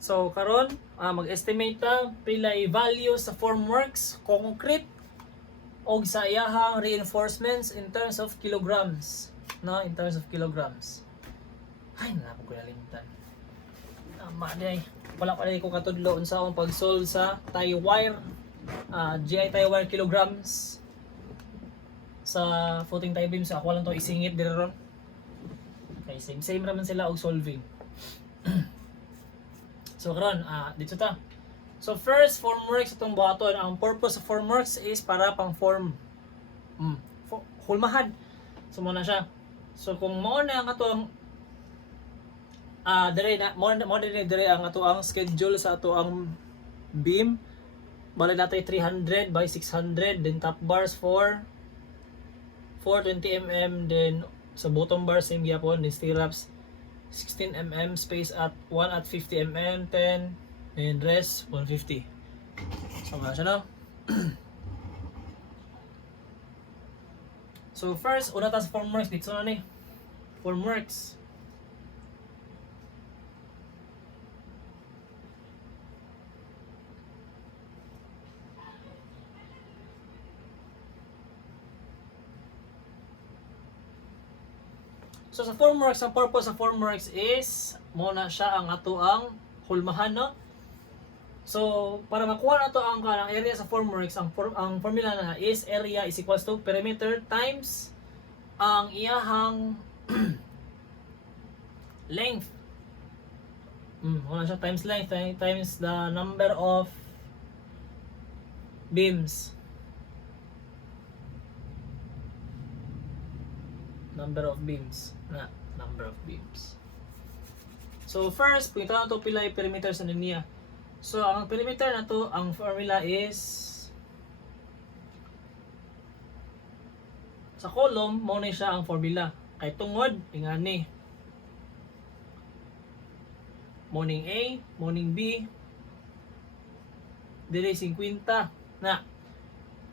So karon mag-estimate ta pilay value sa formworks concrete og sa iyahang reinforcements in terms of kilograms, no, in terms of kilograms. Ay, napo ko nalimutan. Tama day. Wala pa ko katudlo unsa akong pag-solve sa tie wire, GI tie wire kilograms sa footing tie beam. So ako lang to isingit diri ron. Okay, same raman sila og solving. So karon dito ta. So first, formworks itong buhaton. Ang purpose of formworks is para pang form hulmahan. So muna siya. So kung mao na ang atong dire ang ato ang schedule sa ato ang beam, bali natay 300 by 600, then top bars for 420 mm, then sa bottom bar same gyapon, then stirrups 16 mm, space at 1 at 50 mm, 10, and rest 150. So nga siya, no? So first, una ta sa formworks dito na ni. Formworks. So sa formworks, ang purpose sa formworks is muna siya ang ato ang hulmahan, no? So para makuha nato ang kanang area sa formworks, ang formula na is area is equals to perimeter times ang iyahang length. Muna siya times length times the number of beams. Number of beams. So first, punta na ito pila yung perimeter sa linya. So ang perimeter na to, ang formula is sa column, mo na siya ang formula. Kay tungod, ingani. Morning A, morning B, dire 50 na.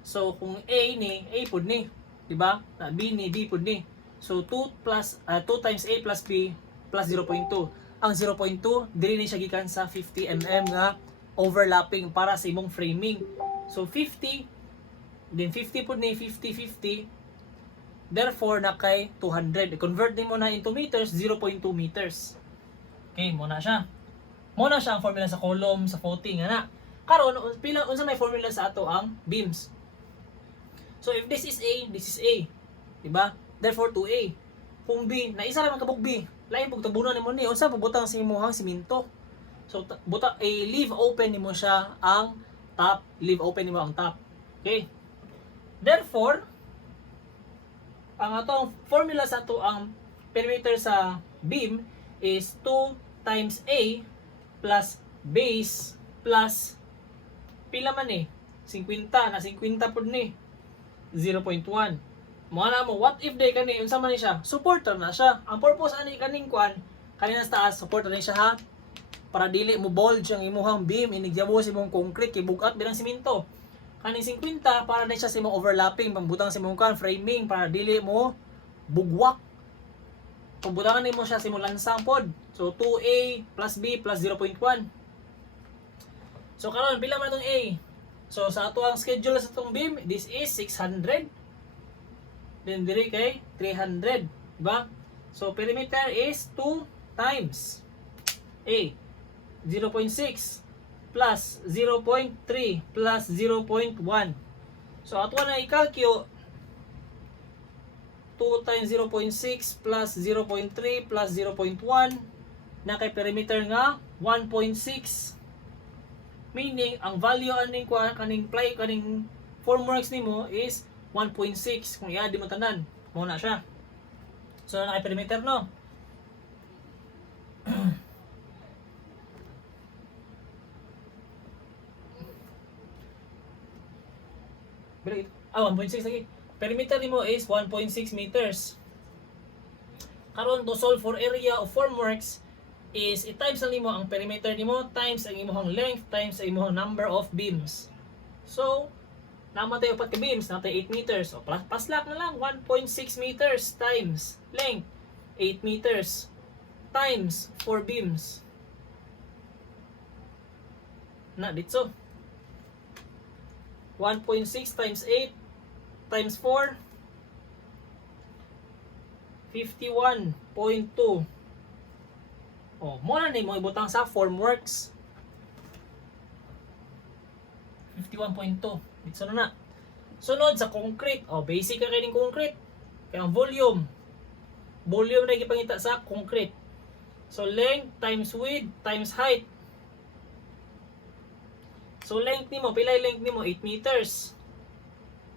So kung A ni, A pud ni, di ba? Na B ni, B pud ni. So 2 times A plus B plus 0.2. Ang 0.2 dili ni siya gikan sa 50 mm nga overlapping para sa imong framing. So 50, then 50 pud ni 50. Therefore na kay 200. I-convert din mo na into meters, 0.2 meters. Okay, muna siya. Muna siya ang formula sa column, sa footing ana. Karon pila unsa may formula sa ato ang beams. So if this is A, this is A. Di ba? Therefore 2A. Kung B, na isa ra man kabog B, lain pug tabunan nimo ni unsa pabutang sa imong simento. So leave open nimo siya ang top, leave open nimo ang top. Okay? Therefore, ang atong formula sa ato ang perimeter sa beam is 2 times A plus base plus pila man ni? 50 na 50 pud ni 0.1. Mana mo, what if day kani unsa man ni siya? Supporter na siya. Ang purpose ani kaning kuan, kanina sa taas supporter ni siya ha. Para dili mo bulge ang imuhang beam, inigyabo sa imong concrete kay bugat bilang simento. Kaning 50 para na siya sa imong overlapping, pambutang sa imong framing para dili mo bugwak. Pambutangan nimo siya sa imong lansang pod. So 2A plus B plus 0.1. So karon pila man itong A? So sa ato ang schedule sa itong beam, this is 600. Then diri kay 300, diba? So perimeter is 2 times A 0.6 plus 0.3 plus 0.1. So ato na i-calculate 2 times 0.6 plus 0.3 plus 0.1 na kay perimeter nga 1.6. Meaning ang value aning kaning formworks nimo is 1.6 kung i-add mo tanan. Muna siya. So na kay perimeter no. Pero 1.6 lagi. Perimeter nimo is 1.6 meters. Karon to solve for area of formworks is i-times lang nimo ang perimeter nimo times ang imong length times ang imong number of beams. So namatay upat ka beams, natay 8 meters. O paslak na lang, 1.6 meters times length, 8 meters times 4 beams. Na dito. 1.6 times 8 times 4. 51.2. Oh, mo na ni mo ibutang sa formworks. 51.2. Dito na. Sunod sa concrete. Oh, basic ka kining concrete. Kaya ang volume. Volume na gipangita sa concrete. So length times width times height. So length nimo, pila length nimo? 8 meters.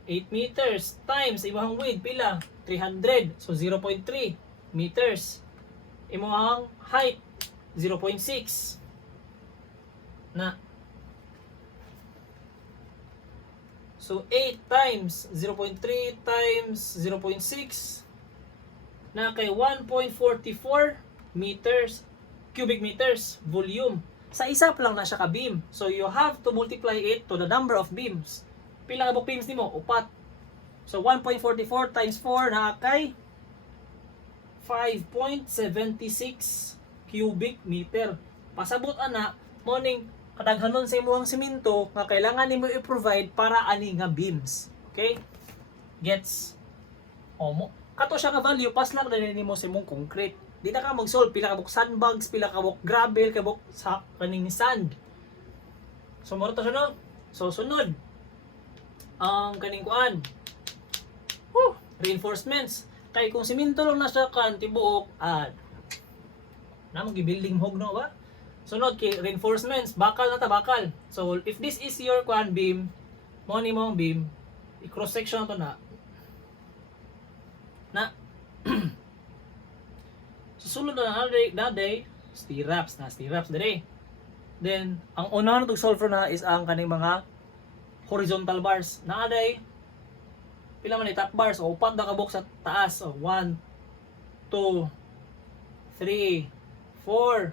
8 meters times imong width pila? 300. So 0.3 meters. Imong height 0.6. Na. So 8 times 0.3 times 0.6 na kay 1.44 meters cubic meters volume. Sa isa pa lang na siya ka beam. So you have to multiply it to the number of beams. Pila ka buk beams nimo? Upat. So 1.44 times 4 na kay 5.76 cubic meter. Pasabot ana morning kadaghanon sa imong semento nga kailangan nimo i-provide para ani nga beams. Okay? Gets? O mo kato siya nga value pas lang na nimo sa imong concrete. Di na ka mag-solve pila ka buk sandbags, pila ka buk gravel, ka buk sa kaning sand. So mo to siya no. So sunod ang kaning kuan. Reinforcements. Kay kung semento lang na siya kan tibuok na mag-building hog no ba? Sunod kay reinforcements, bakal na ta bakal. So if this is your kuan beam, mo ni mong beam, i-cross section to na. Susunod na day, stirrups dire. Then ang una na solve na is ang kaning mga horizontal bars. Na day pila man ni top bars o upat na kabuk sa taas. So 1 2 3 4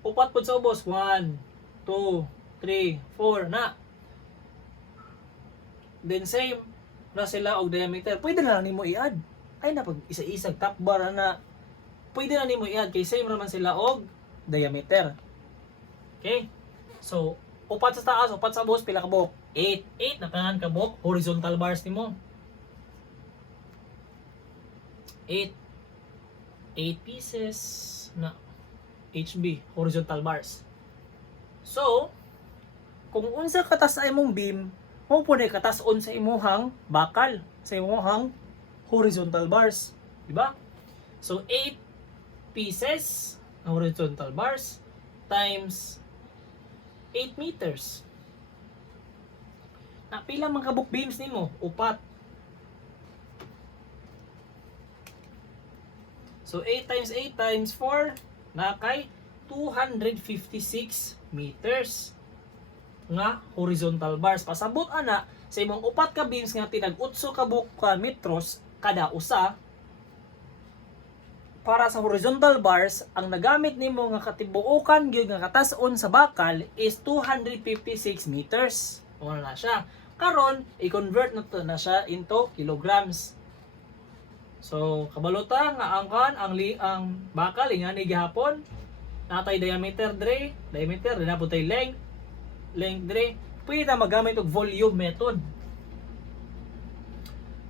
upat po sa ubos. 1, 2, 3, 4 na. Then same na sila og diameter. Pwede na nimo i-add. Ay na pag isa-isag top bar na. Pwede na nimo i-add kay same naman sila og diameter. Okay? So upat sa taas, upat sa ubos pila ka buok? 8. 8 na tanan ka buok horizontal bars nimo. 8 pieces na HB, horizontal bars. So, kung unsa katas sa imong beam, mo po na katas on sa imuhang bakal, sa imuhang horizontal bars, di ba? So 8 pieces ng horizontal bars times 8 meters. Na pila man ka book beams nimo? Upat. So 8 times 8 times 4 na kay 256 meters nga horizontal bars. Pasabot ana sa imong upat ka beams nga tinag-utso ka book ka metros kada usa. Para sa horizontal bars, ang nagamit nimo nga katibuokan gyud nga katas-on sa bakal is 256 meters. Ano na siya? Karon i-convert na to na siya into kilograms. So kabalota nga ang bakal ingani gihapon natay diameter dre, na putay length dre. Pwede ta magamit og volume method.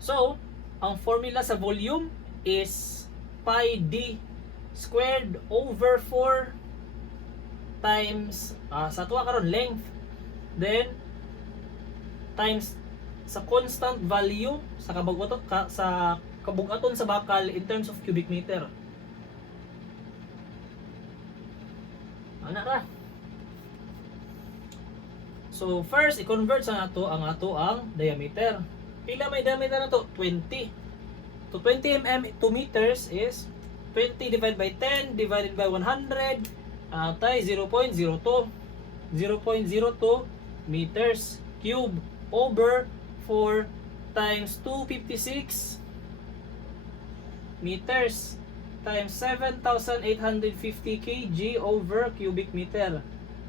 So ang formula sa volume is pi d squared over 4 times sa tuwa karon length, then times sa constant value sa kabugaton sa bakal in terms of cubic meter. Ana ra. So first i-convert sa nato ang diameter. Pila may diameter na to? 20. So 20 mm 2 meters is 20 divided by 10 divided by 100 tay 0.02 meters cube over 4 times 256 meters times 7,850 kg over cubic meter.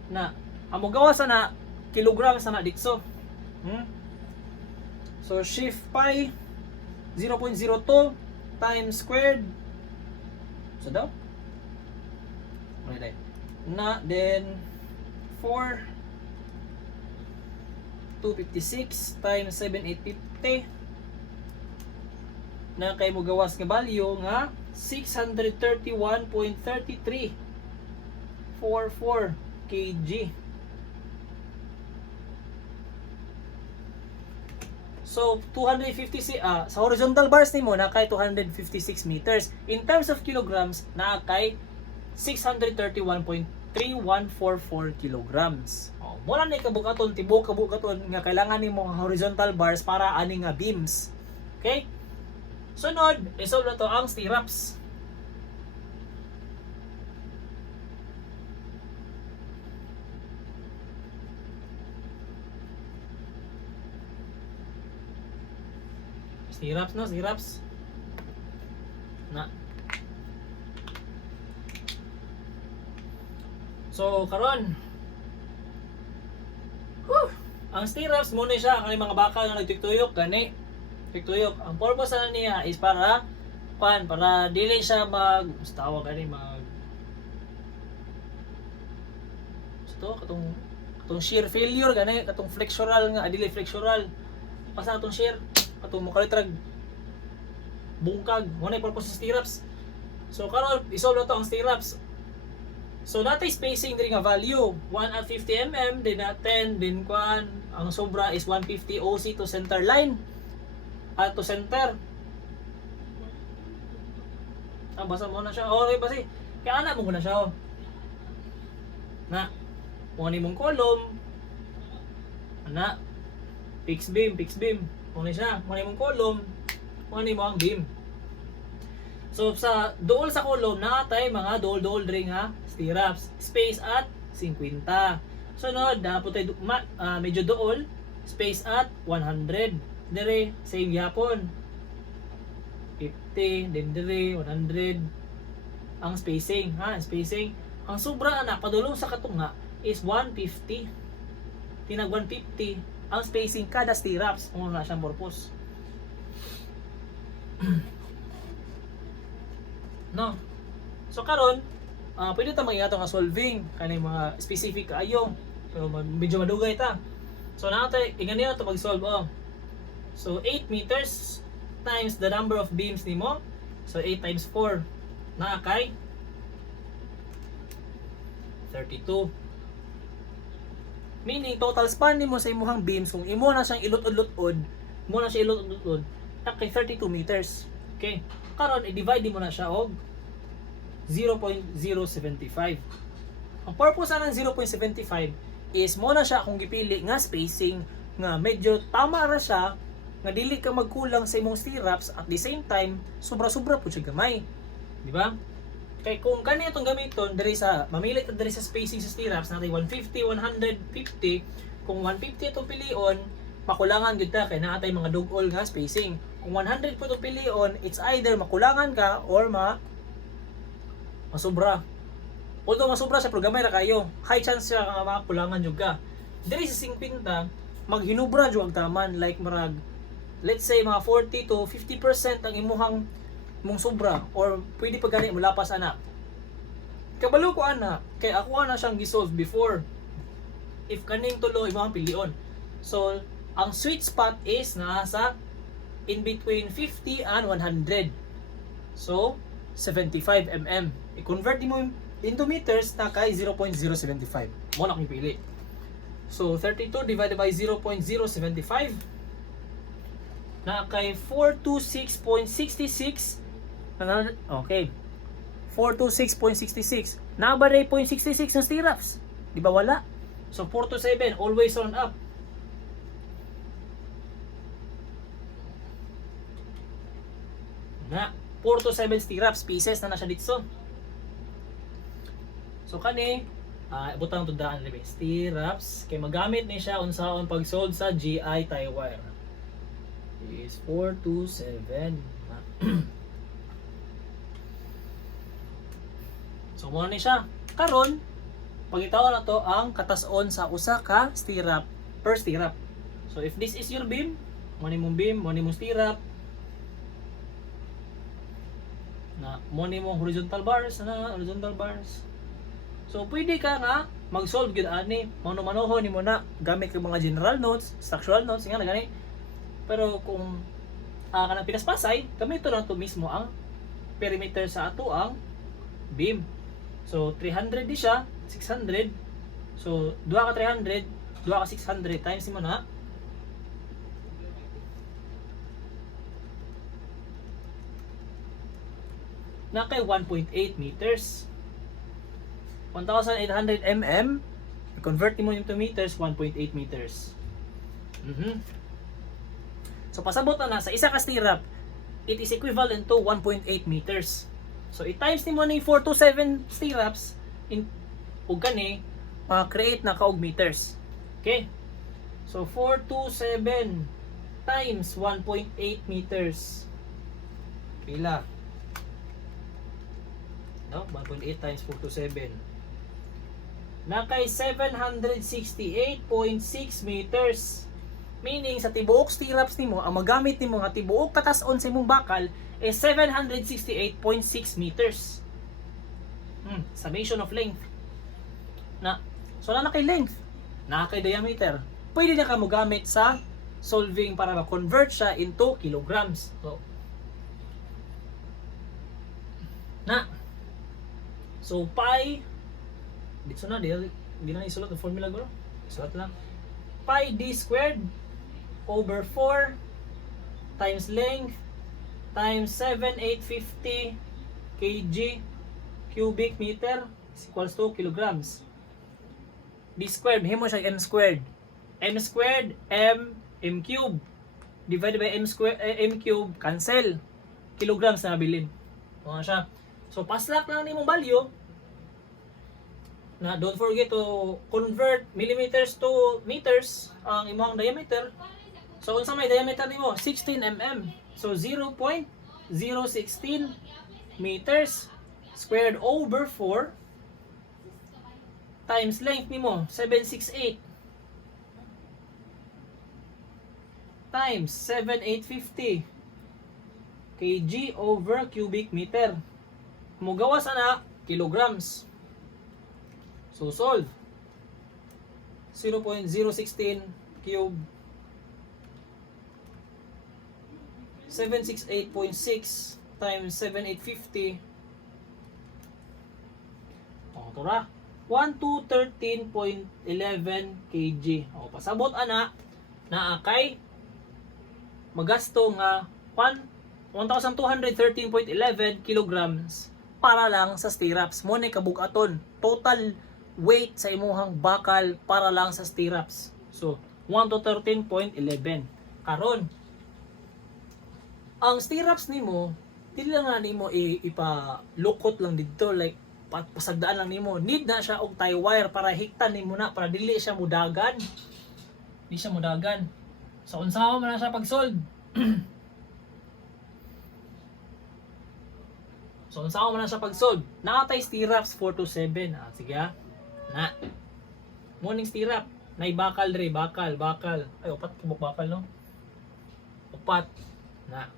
Na amo gawas na kilograms na dito. So shift pi 0.02 times squared. So daw. Okay, na then 4 256 times 7,850 na kay mo gawas nga value nga 631.3344 kg. So 250 sa horizontal bars nimo na kay 256 meters. In terms of kilograms na kay 631.3144 kilograms. Muna ni kabukaton, tibok kabukaton nga kailangan nimo nga horizontal bars para ani nga beams. Okay? Sunod, isolve na to ang stirrups. Stirrups no, stirrups. Na. So karon, ang stirrups muna siya ang mga bakal nga nagtuyok gani. Tiktuyok. Ang purpose na niya is para dili siya tawag gani katong shear failure gani, katong flexural nga dili flexural. Pasa katong shear, katong mokalitrag bungkag, mo na purpose sa stirrups. So karon isolve na to ang stirrups. So natay spacing diri nga value 1 at 50 mm, din na 10, din ang sobra is 150 OC to center line. At to center. Basa mo na siya. Okay, basi. Kaya anak mo na siya. Na. Kung ano mong column. Ana. Fixed beam. Kung ano siya. Kung ano mong column. Kung ano mo ang beam. So, sa duol sa column, nakatay mga duol ring ha. Stirrups. Space at 50. Sunod, dapat tayo medyo duol. Space at 100. Dire, same yapon. 50, then dire, 100. Ang spacing, ha? Spacing. Ang sobra anak, padulong sa katunga is 150. Tinag 150. Ang spacing kada stirrups. Kung na siyang purpose. No? So, karon pwede ta mag-ingato nga solving. Kanay mga specific kaayo. Pero medyo madugay ta. So, nakatay, inganiyo ito mag-solve, oh. So 8 meters times the number of beams nimo. So 8 times 4 na kay 32. Meaning total span nimo sa imuhang beams kung imo na siyang ilot-ulot-od, na kay 32 meters. Okay. Karon i-divide mo na siya og 0.075. Ang purpose ng 0.75 is mo na siya kung gipili nga spacing nga medyo tama ra siya nga dili ka magkulang sa imong stirrups at the same time sobra-sobra pud siya gamay. Di ba? Kay kung kani itong gamiton diri sa mamili ta diri sa spacing sa stirrups natin 150, 150, kung 150 itong pilion, makulangan gyud ta kay naatay mga dugol nga spacing. Kung 100 po itong pilion, it's either makulangan ka or masobra. Although masobra sa programay ra kayo, high chance siya nga makulangan jud ka. Diri sa 50 maghinubra jud ang taman, like marag let's say mga 40 to 50% ang imuhang mong sobra or pwede pa gani mulapas anak. Kabalo ko anak, kay ako na siyang gisolve before. If kaning tulo imong pilion. So, ang sweet spot is nasa in between 50 and 100. So, 75 mm. I-convert mo into meters na kay 0.075. Mo na kong pili. So, 32 divided by 0.075 na kay 426.66. Okay. 426.66. Nabaray 0.66 ng stirrups. Di ba wala? So 427 always on up. Na 427 stirrups pieces na siya dito. So kani butang tudaan libe stirrups kay magamit ni siya unsaon pag-solve sa GI tie wire. Is 427. So mo ni siya. Karon pagitaw na to ang katason sa usa ka stirrup per stirrup. So if this is your beam, mo ni mong beam, mo ni mong stirrup, na mo ni mong horizontal bars. So pwede ka nga mag-solve gyud ani, mano-manohon nimo na gamit yung mga general notes, structural notes nga na gani. Pero kung kanang pinaspasay, gamito lang to mismo ang perimeter sa ato ang beam. So 300 di siya, 600. So 2 ka 300, 2 ka 600 times mo na kay 1.8 meters. 1,800 mm, convert mo into meters, 1.8 meters. So pasabot na sa isa ka stirrup, it is equivalent to 1.8 meters. So i-times nimo ni 4 to 7 stirrups in ug kani create na kaog meters. Okay? So 4 to 7 times 1.8 meters. Pila? No, 1.8 times 4 to 7. Na kay 768.6 meters. Meaning sa tibuok stirrups nimo, ang magamit nimo nga tibuok katas-on sa imong bakal is 768.6 meters. Summation of length. So na kay length, na kay diameter. Pwede na ka mo gamit sa solving para ma-convert siya into kilograms. So pi dito na di na isulat ang formula guro. Isulat lang. Pi d squared over 4 times length times 7,850 kg cubic meter is equals to kilograms. D squared, himo siya m squared. M squared, m cube divided by m squared, m cube, cancel. Kilograms na bilin. Ano siya? So paslak lang nimong value. Na don't forget to convert millimeters to meters ang imong diameter. So unsa may diameter nimo? 16 mm. So 0.016 meters squared over 4 times length nimo 768 times 7,850 kg over cubic meter. Mugawas ana kilograms. So solve 0.016 cube 768.6 times 7,850 tura 1213.11 kg. Pasabot ana na kay magasto nga 1,213.11 kilograms para lang sa stirrups. Mo ni kabug-aton total weight sa imuhang bakal para lang sa stirrups. So 1 to 13.11. Karon ang stirrups nimo dili lang na nimo ipalukot lang dito like pasagdaan lang nimo. Need na siya og tie wire para hiktan nimo na para dili siya mudagan. Di siya mudagan. So unsa man na siya pag-solve? So unsa man na siya pag-solve? Nakatay stirrups 4 to 7. Sige na. Morning stirrup. Nay bakal dre, bakal. Ay upat tubok bakal no. Upat na.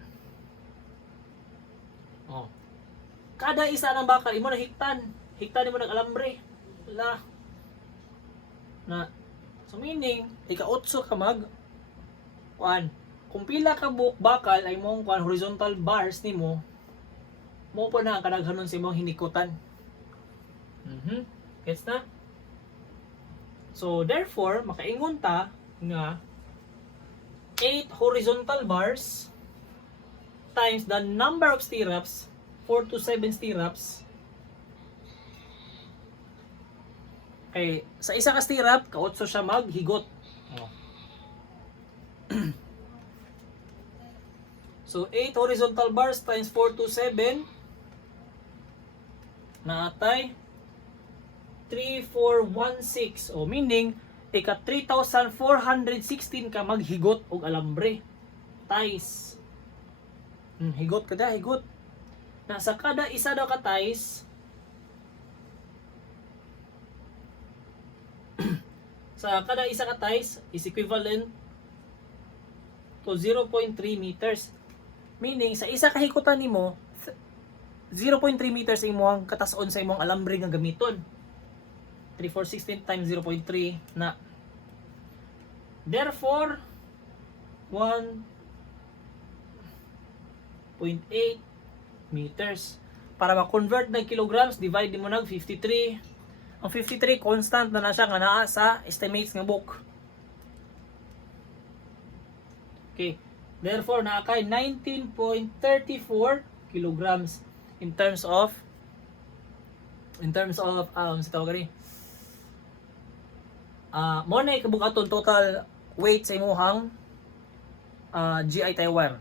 Kada isa ng bakal imo na hiktan mo ng alambre. Wala. Na. So meaning, ika-8 ka kung pila ka buok bakal ay mong horizontal bars nimo, mo po na ang kadaghanon sa imong hinikutan. Gets na? So therefore, makaingon ta nga 8 horizontal bars times the number of stirrups 4 to 7 stirrups. Kay sa isa ka stirrup, ka-8 siya maghigot. So 8 horizontal bars times 4 to 7 naatay 3,416. Meaning ika 3,416 ka maghigot og alambre. Ties. Higot kada higot. Nasa kada isa daw ka ties sa kada isa ka ties is equivalent to 0.3 meters. Meaning sa isa ka hikutan nimo 0.3 meters imong katas-on sa imong alambre nga gamiton. 3416 times 0.3 na. Therefore, 1.8 meters. Para ma-convert ng kilograms, divide mo ng 53. Ang 53 constant na siya nga naa sa estimates nga book. Okay. Therefore, naakay 19.34 kilograms in terms of sa tawag ni mo na ikabukaton total weight sa imuhang GI Taiwan.